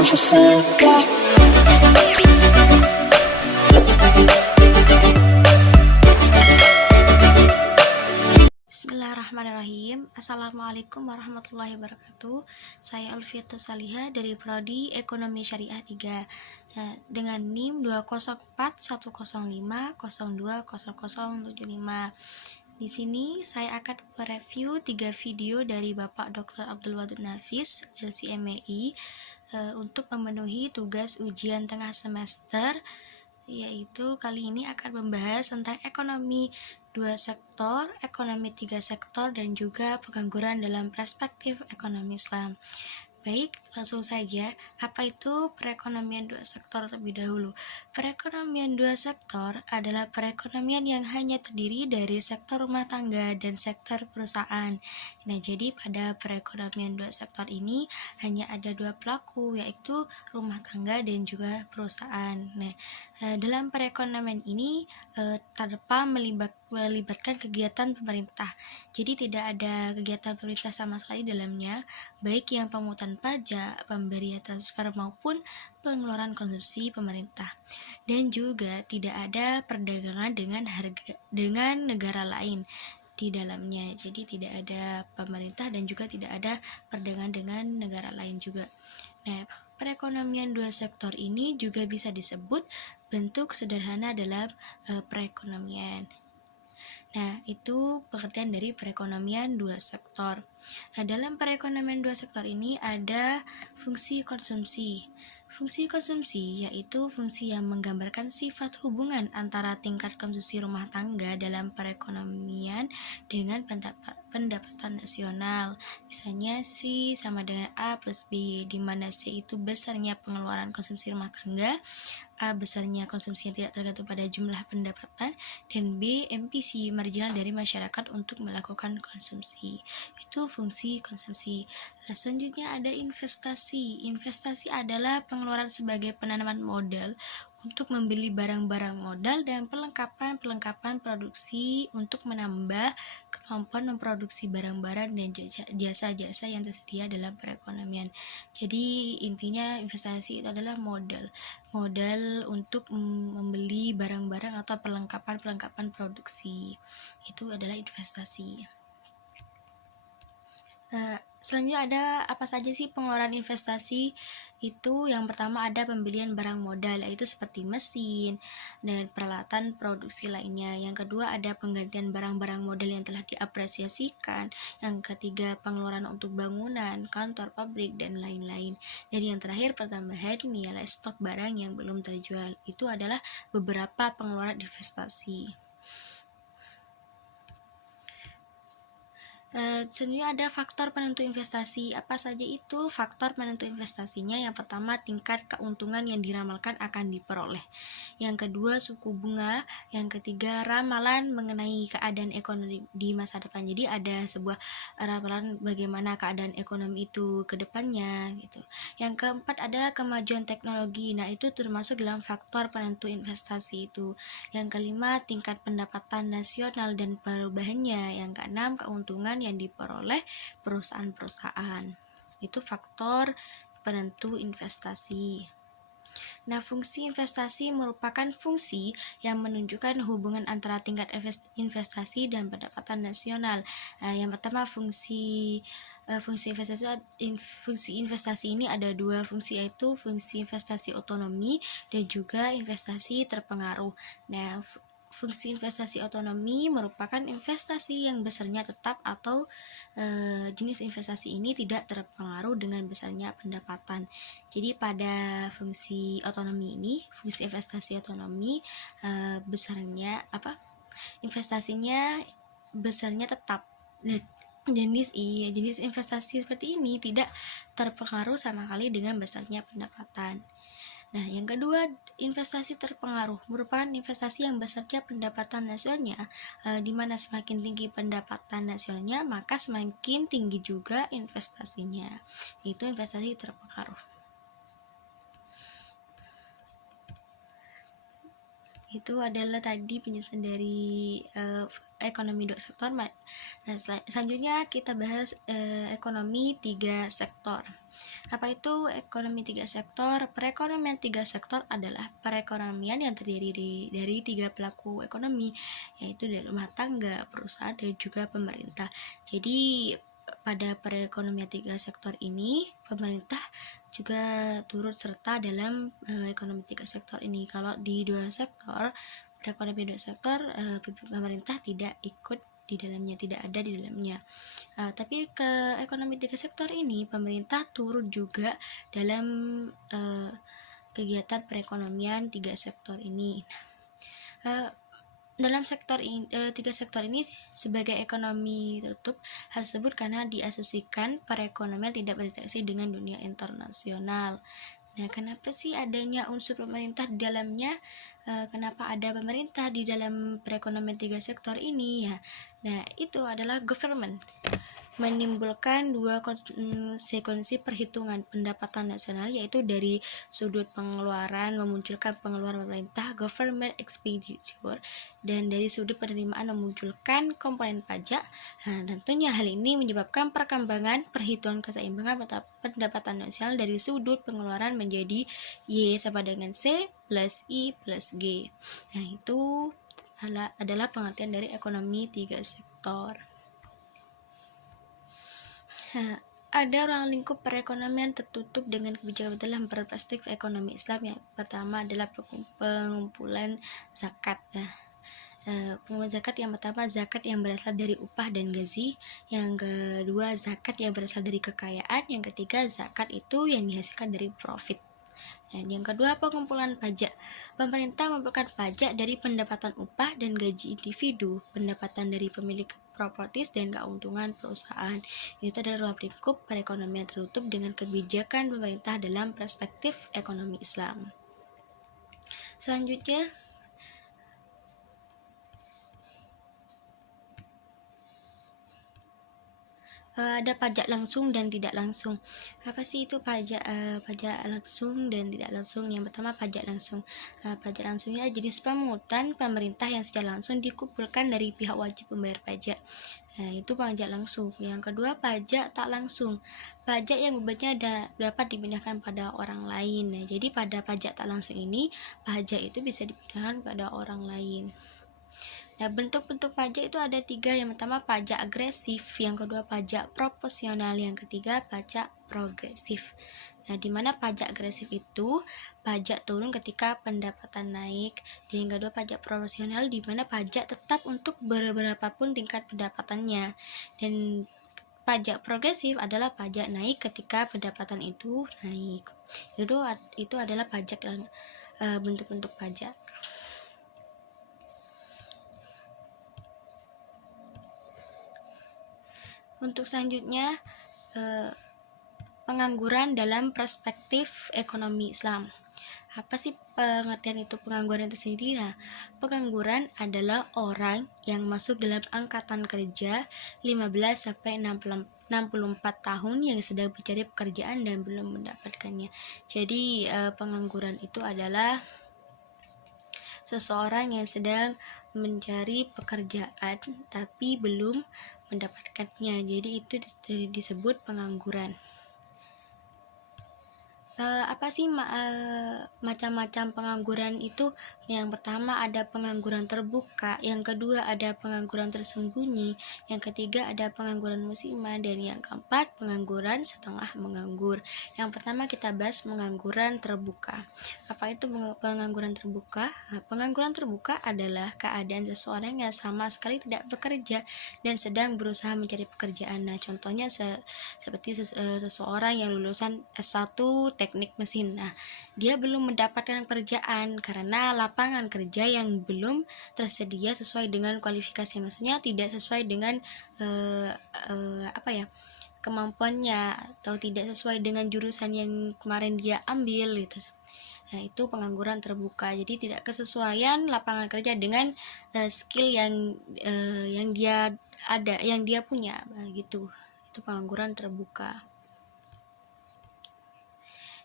Bismillahirrahmanirrahim. Assalamualaikum warahmatullahi wabarakatuh. Saya Alfiatus Salihah dari Prodi Ekonomi Syariah 3 dengan NIM 2041050200075. Di sini saya akan mereview 3 video dari Bapak Dr. Abdul Wadud Nafis, LCMEI, untuk memenuhi tugas ujian tengah semester, yaitu kali ini akan membahas tentang ekonomi 2 sektor, ekonomi 3 sektor, dan juga pengangguran dalam perspektif ekonomi Islam. Baik, langsung saja. Apa itu perekonomian 2 sektor terlebih dahulu? Perekonomian 2 sektor adalah perekonomian yang hanya terdiri dari sektor rumah tangga dan sektor perusahaan. Nah, jadi pada perekonomian 2 sektor ini hanya ada 2 pelaku, yaitu rumah tangga dan juga perusahaan. Nah, dalam perekonomian ini tanpa melibatkan kegiatan pemerintah. Jadi tidak ada kegiatan pemerintah sama sekali dalamnya, baik yang pemungutan pajak, pemberian transfer maupun pengeluaran konsumsi pemerintah. Dan juga tidak ada perdagangan dengan negara lain di dalamnya. Jadi tidak ada pemerintah dan juga tidak ada perdagangan dengan negara lain juga. Nah, perekonomian 2 sektor ini juga bisa disebut bentuk sederhana dalam perekonomian. Nah, itu pengertian dari perekonomian 2 sektor. Dalam perekonomian 2 sektor ini ada fungsi konsumsi. Fungsi konsumsi yaitu fungsi yang menggambarkan sifat hubungan antara tingkat konsumsi rumah tangga dalam perekonomian dengan pendapatan nasional. Misalnya C sama dengan A plus B, di mana C itu besarnya pengeluaran konsumsi rumah tangga, A besarnya konsumsi yang tidak tergantung pada jumlah pendapatan, dan B MPC marginal dari masyarakat untuk melakukan konsumsi. Itu fungsi konsumsi. Nah, selanjutnya ada investasi. Investasi adalah pengeluaran sebagai penanaman modal untuk membeli barang-barang modal dan perlengkapan produksi untuk menambah kemampuan memproduksi barang-barang dan jasa-jasa yang tersedia dalam perekonomian. Jadi intinya investasi itu adalah modal untuk membeli barang-barang atau perlengkapan produksi. Itu adalah investasi. Selanjutnya ada apa saja sih pengeluaran investasi? Itu yang pertama ada pembelian barang modal, yaitu seperti mesin dan peralatan produksi lainnya. Yang kedua ada penggantian barang-barang modal yang telah diapresiasikan. Yang ketiga pengeluaran untuk bangunan, kantor, pabrik, dan lain-lain. Dan yang terakhir pertambahan nilai stok barang yang belum terjual. Itu adalah beberapa pengeluaran investasi. Selanjutnya ada faktor penentu investasi. Apa saja itu faktor penentu investasinya? Yang pertama tingkat keuntungan yang diramalkan akan diperoleh. Yang kedua suku bunga. Yang ketiga ramalan mengenai keadaan ekonomi di masa depan. Jadi ada sebuah ramalan bagaimana keadaan ekonomi itu ke depannya gitu. Yang keempat ada kemajuan teknologi. Nah, itu termasuk dalam faktor penentu investasi itu. Yang kelima tingkat pendapatan nasional dan perubahannya. Yang keenam keuntungan yang diperoleh perusahaan-perusahaan. Itu faktor penentu investasi. Nah, fungsi investasi merupakan fungsi yang menunjukkan hubungan antara tingkat investasi dan pendapatan nasional. Yang pertama fungsi investasi ini ada 2 fungsi, yaitu fungsi investasi otonomi dan juga investasi terpengaruh. Nah, fungsi investasi otonomi merupakan investasi yang besarnya tetap atau jenis investasi ini tidak terpengaruh dengan besarnya pendapatan. Jadi pada fungsi otonomi ini, fungsi investasi otonomi investasinya besarnya tetap. Jenis investasi seperti ini tidak terpengaruh sama sekali dengan besarnya pendapatan. Nah, yang kedua, investasi terpengaruh merupakan investasi yang besarnya pendapatan nasionalnya, di mana semakin tinggi pendapatan nasionalnya, maka semakin tinggi juga investasinya. Itu investasi terpengaruh. Itu adalah tadi penjelasan dari ekonomi 2 sektor. Nah, selanjutnya kita bahas ekonomi 3 sektor. Apa itu ekonomi 3 sektor? Perekonomian 3 sektor adalah perekonomian yang terdiri dari 3 pelaku ekonomi, yaitu dari rumah tangga, perusahaan, dan juga pemerintah. Jadi pada perekonomian 3 sektor ini, pemerintah juga turut serta dalam ekonomi 3 sektor ini. Kalau di 2 sektor, perekonomian 2 sektor, pemerintah tidak ikut di dalamnya, tidak ada di dalamnya. Tapi ke ekonomi 3 sektor ini, pemerintah turut juga dalam kegiatan perekonomian 3 sektor ini. Dalam sektor ini, 3 sektor ini sebagai ekonomi tertutup, hal tersebut karena diasumsikan perekonomian tidak berinteraksi dengan dunia internasional. Nah, kenapa sih adanya unsur pemerintah di dalamnya? Kenapa ada pemerintah di dalam perekonomian 3 sektor ini ya? Nah, itu adalah government menimbulkan dua konsekuensi perhitungan pendapatan nasional, yaitu dari sudut pengeluaran memunculkan pengeluaran pemerintah government expenditure, dan dari sudut penerimaan memunculkan komponen pajak. Nah, tentunya hal ini menyebabkan perkembangan perhitungan keseimbangan pendapatan nasional dari sudut pengeluaran menjadi Y sama dengan C plus I plus G. Nah, itu adalah pengertian dari ekonomi 3 sektor. Ada ruang lingkup perekonomian tertutup dengan kebijakan dalam perspektif ekonomi Islam. Yang pertama adalah pengumpulan zakat. Pengumpulan zakat yang pertama, zakat yang berasal dari upah dan gaji. Yang kedua, zakat yang berasal dari kekayaan. Yang ketiga, zakat itu yang dihasilkan dari profit. Dan yang kedua, pengumpulan pajak. Pemerintah mengumpulkan pajak dari pendapatan upah dan gaji individu, pendapatan dari pemilik propertis, dan keuntungan perusahaan. Itu adalah ruang lingkup perekonomian tertutup dengan kebijakan pemerintah dalam perspektif ekonomi Islam. Selanjutnya, ada pajak langsung dan tidak langsung. Apa sih itu pajak langsung dan tidak langsung? Yang pertama, pajak langsung. Pajak langsungnya jenis pemungutan pemerintah yang secara langsung dikumpulkan dari pihak wajib membayar pajak. Itu pajak langsung. Yang kedua, pajak tak langsung. Pajak yang bebannya dapat dipindahkan pada orang lain. Nah, jadi pada pajak tak langsung ini, pajak itu bisa dipindahkan pada orang lain. Nah, bentuk-bentuk pajak itu ada 3. Yang pertama, pajak agresif. Yang kedua, pajak proporsional. Yang ketiga, pajak progresif. Nah, di mana pajak agresif itu pajak turun ketika pendapatan naik. Dan yang kedua, pajak proporsional, di mana pajak tetap untuk berapapun tingkat pendapatannya. Dan pajak progresif adalah pajak naik ketika pendapatan itu naik. Itu adalah pajak, bentuk-bentuk pajak. Untuk selanjutnya, pengangguran dalam perspektif ekonomi Islam. Apa sih pengertian itu pengangguran itu sendiri? Nah, pengangguran adalah orang yang masuk dalam angkatan kerja 15 sampai 64 tahun yang sedang mencari pekerjaan dan belum mendapatkannya. Jadi pengangguran itu adalah seseorang yang sedang mencari pekerjaan tapi belum mendapatkannya. Jadi itu disebut pengangguran. Apa sih macam-macam pengangguran itu? Yang pertama ada pengangguran terbuka, yang kedua ada pengangguran tersembunyi, yang ketiga ada pengangguran musiman, dan yang keempat pengangguran setengah menganggur. Yang pertama kita bahas pengangguran terbuka. Apa itu pengangguran terbuka? Nah, pengangguran terbuka adalah keadaan seseorang yang sama sekali tidak bekerja dan sedang berusaha mencari pekerjaan. Nah, contohnya seperti seseorang yang lulusan S1 teknik mesin. Nah, dia belum mendapatkan pekerjaan karena lapangan kerja yang belum tersedia sesuai dengan kualifikasi, maksudnya tidak sesuai dengan kemampuannya, atau tidak sesuai dengan jurusan yang kemarin dia ambil gitu. Nah, itu pengangguran terbuka. Jadi tidak kesesuaian lapangan kerja dengan skill yang dia punya gitu. Itu pengangguran terbuka.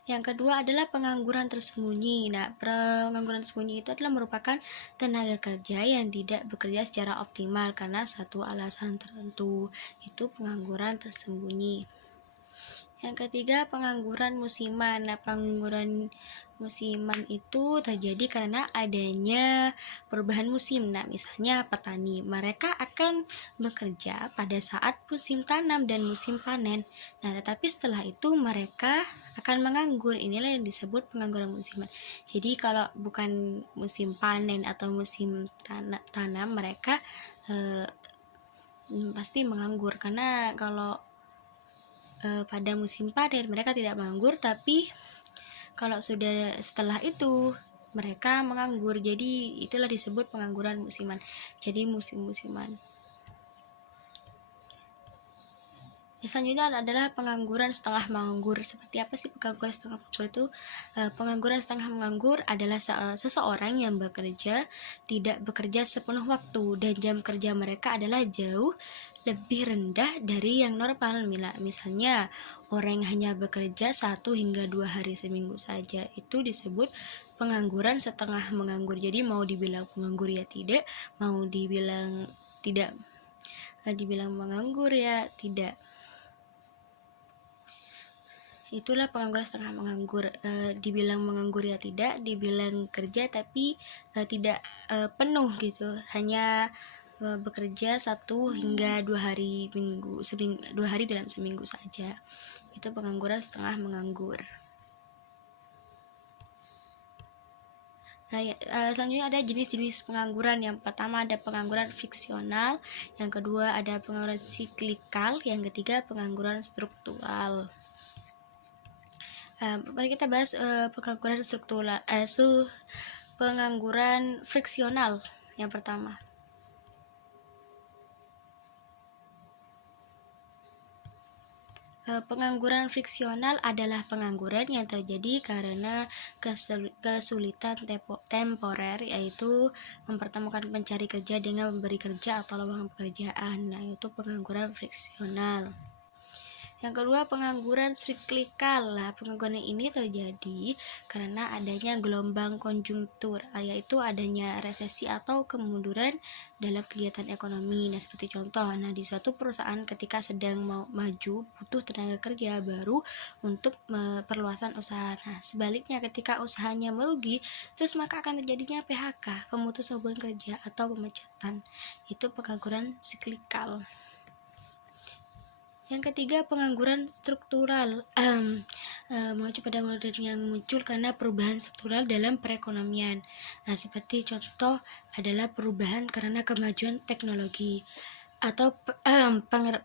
Yang kedua adalah pengangguran tersembunyi. Nah, pengangguran tersembunyi itu adalah merupakan tenaga kerja yang tidak bekerja secara optimal karena satu alasan tertentu. Itu pengangguran tersembunyi. Yang ketiga, pengangguran musiman. Nah, pengangguran musiman itu terjadi karena adanya perubahan musim. Nah, misalnya petani, mereka akan bekerja pada saat musim tanam dan musim panen. Nah, tetapi setelah itu mereka akan menganggur. Inilah yang disebut pengangguran musiman. Jadi kalau bukan musim panen atau musim tanam, mereka pasti menganggur, karena kalau pada musim panen mereka tidak menganggur, tapi kalau sudah setelah itu mereka menganggur. Jadi itulah disebut pengangguran musiman. Jadi musim-musiman. Selanjutnya adalah pengangguran setengah menganggur. Seperti apa sih pengangguran setengah menganggur itu? Pengangguran setengah menganggur adalah seseorang yang tidak bekerja sepenuh waktu dan jam kerja mereka adalah jauh lebih rendah dari yang normal. Misalnya orang yang hanya bekerja 1 hingga 2 hari seminggu saja, itu disebut pengangguran setengah menganggur. Jadi mau dibilang penganggur ya tidak, mau dibilang tidak dibilang menganggur ya tidak. Itulah pengangguran setengah menganggur. Dibilang menganggur ya tidak, dibilang kerja tapi tidak penuh gitu, hanya bekerja 1 hingga 2 hari 2 hari dalam seminggu saja. Itu pengangguran setengah menganggur. Selanjutnya ada jenis-jenis pengangguran. Yang pertama ada pengangguran fiksional, yang kedua ada pengangguran siklikal, yang ketiga pengangguran struktural. Mari kita bahas pengangguran struktural, pengangguran friksional yang pertama. Pengangguran friksional adalah pengangguran yang terjadi karena kesulitan temporer, yaitu mempertemukan pencari kerja dengan memberi kerja atau lowongan pekerjaan. Nah, itu pengangguran friksional. Yang kedua, pengangguran siklikal. Nah, pengangguran ini terjadi karena adanya gelombang konjungtur, yaitu adanya resesi atau kemunduran dalam kegiatan ekonomi. Nah, seperti contoh, di suatu perusahaan ketika sedang mau maju butuh tenaga kerja baru untuk perluasan usaha. Nah, sebaliknya ketika usahanya merugi, terus maka akan terjadinya PHK, pemutusan hubungan kerja atau pemecatan. Itu pengangguran siklikal. Yang ketiga, pengangguran struktural. Mengacu pada model yang muncul karena perubahan struktural dalam perekonomian. Nah, seperti contoh adalah perubahan karena kemajuan teknologi atau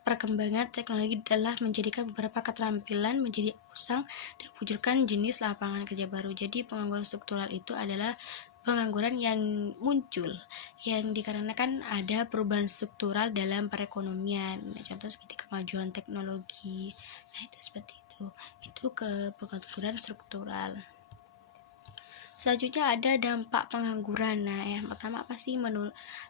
perkembangan teknologi telah menjadikan beberapa keterampilan menjadi usang dan mewujudkan jenis lapangan kerja baru. Jadi pengangguran struktural itu adalah pengangguran yang muncul yang dikarenakan ada perubahan struktural dalam perekonomian. Nah, contoh seperti kemajuan teknologi. Nah, itu seperti itu ke pengangguran struktural. Selanjutnya ada dampak pengangguran. Nah, yang pertama apa sih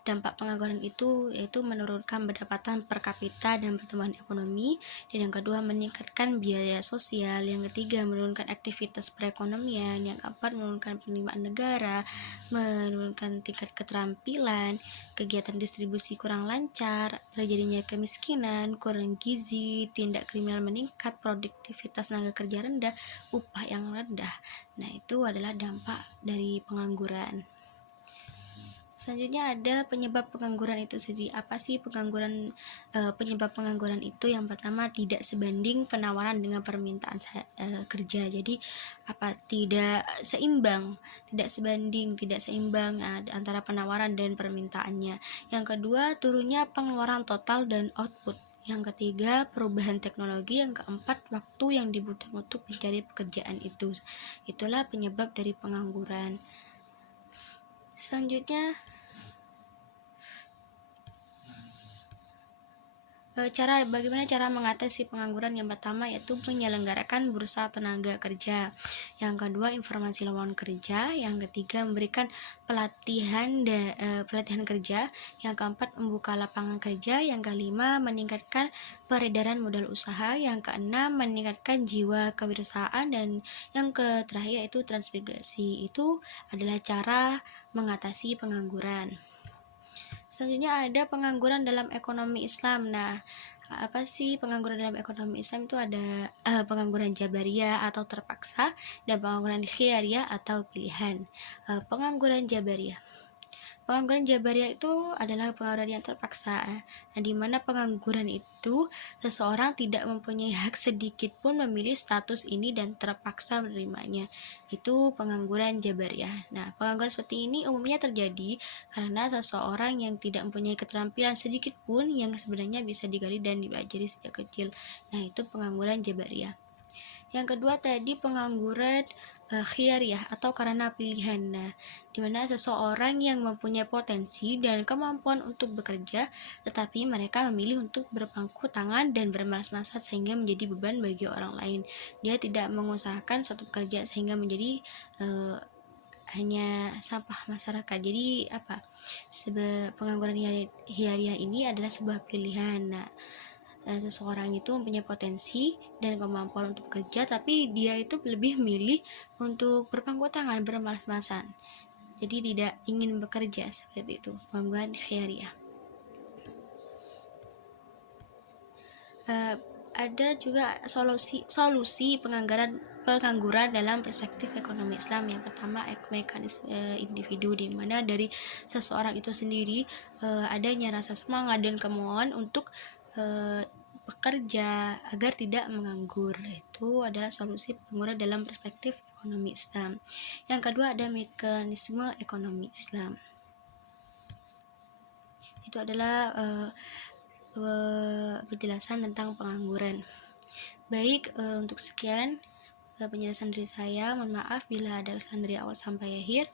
dampak pengangguran itu? Yaitu menurunkan pendapatan per kapita dan pertumbuhan ekonomi. Dan yang kedua, meningkatkan biaya sosial. Yang ketiga, menurunkan aktivitas perekonomian. Yang keempat, menurunkan penerimaan negara, menurunkan tingkat keterampilan, kegiatan distribusi kurang lancar, terjadinya kemiskinan, kurang gizi, tindak kriminal meningkat, produktivitas tenaga kerja rendah, upah yang rendah. Nah, itu adalah dampak dari pengangguran. Selanjutnya ada penyebab pengangguran itu sendiri. Apa sih pengangguran? Penyebab pengangguran itu yang pertama, tidak sebanding penawaran dengan permintaan kerja. Jadi tidak seimbang, tidak seimbang antara penawaran dan permintaannya. Yang kedua, turunnya pengeluaran total dan output. Yang ketiga, perubahan teknologi. Yang keempat, waktu yang dibutuhkan untuk mencari pekerjaan itu. Itulah penyebab dari pengangguran. Selanjutnya Bagaimana cara mengatasi pengangguran? Yang pertama yaitu menyelenggarakan bursa tenaga kerja. Yang kedua, informasi lowongan kerja. Yang ketiga, memberikan pelatihan kerja. Yang keempat, membuka lapangan kerja. Yang kelima, meningkatkan peredaran modal usaha. Yang keenam, meningkatkan jiwa kewirausahaan. Dan yang terakhir itu transmigrasi. Itu adalah cara mengatasi pengangguran. Selanjutnya ada pengangguran dalam ekonomi Islam. Nah, apa sih pengangguran dalam ekonomi Islam? Itu ada pengangguran jabariyah atau terpaksa, dan pengangguran khiyariyah atau pilihan. Pengangguran jabariyah itu adalah pengangguran yang terpaksa. Nah, di mana pengangguran itu seseorang tidak mempunyai hak sedikit pun memilih status ini dan terpaksa menerimanya. Itu pengangguran jabariyah. Nah, pengangguran seperti ini umumnya terjadi karena seseorang yang tidak mempunyai keterampilan sedikit pun yang sebenarnya bisa digali dan dipelajari sejak kecil. Nah, itu pengangguran jabariyah. Yang kedua tadi pengangguran khiyariyah atau karena pilihan. Nah, dimana seseorang yang mempunyai potensi dan kemampuan untuk bekerja, tetapi mereka memilih untuk berpangku tangan dan bermalas-malasan sehingga menjadi beban bagi orang lain. Dia tidak mengusahakan suatu pekerjaan sehingga menjadi hanya sampah masyarakat. Jadi pengangguran khiyariyah ini adalah sebuah pilihan. Nah, seseorang itu mempunyai potensi dan kemampuan untuk bekerja, tapi dia itu lebih milih untuk berpangku tangan, bermalas-malasan, jadi tidak ingin bekerja, seperti itu pengangguran khiyariyah. Ada juga solusi pengangguran dalam perspektif ekonomi Islam. Yang pertama, mekanisme individu, di mana dari seseorang itu sendiri adanya rasa semangat dan kemauan untuk bekerja agar tidak menganggur. Itu adalah solusi pengangguran dalam perspektif ekonomi Islam. Yang kedua ada mekanisme ekonomi Islam. Itu adalah penjelasan tentang pengangguran. Baik, untuk sekian penjelasan dari saya. Mohon maaf bila ada kesalahan dari awal sampai akhir.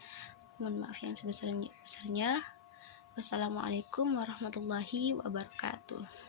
Mohon maaf yang sebesar-besarnya. Wassalamualaikum warahmatullahi wabarakatuh.